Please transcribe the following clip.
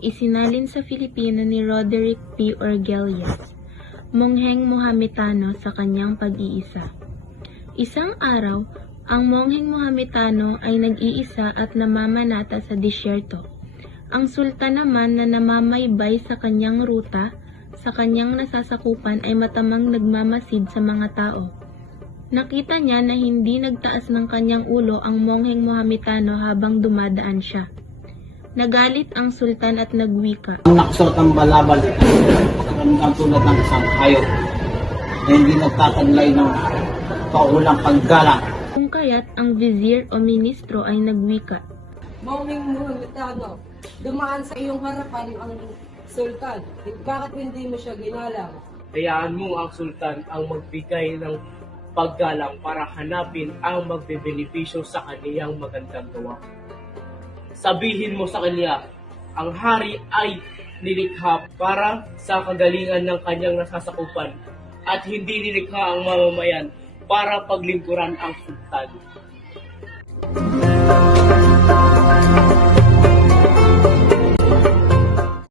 isinalin sa Filipino ni Roderick P. Orgelius, mongheng Mohametano sa kanyang pag-iisa. Isang araw, ang mongheng Mohametano ay nag-iisa at namamanata sa disyerto. Ang sultan naman na namamaybay sa kanyang ruta, sa kanyang nasasakupan ay matamang nagmamasid sa mga tao. Nakita niya na hindi nagtaas ng kanyang ulo ang mongheng Mohametano habang dumadaan siya. Nagalit ang sultan at nagwika. Ang nakasuot ng balabal, ang tulad ng isang hayop na hindi nagtatanlay ng paulang paggalang. Kung kaya't ang vizier o ministro ay nagwika. Mongheng Mohametano, dumaan sa iyong harapan ang sultan. Bakit hindi mo siya ginalang? Hayaan mo ang sultan ang magbigay ng paggalang para hanapin ang magbebenepisyo sa kaniyang magandang gawa. Sabihin mo sa kanya, ang hari ay nilikha para sa kagalingan ng kanyang nasasakupan at hindi nilikha ang mamamayan para paglingkuran ang sultan.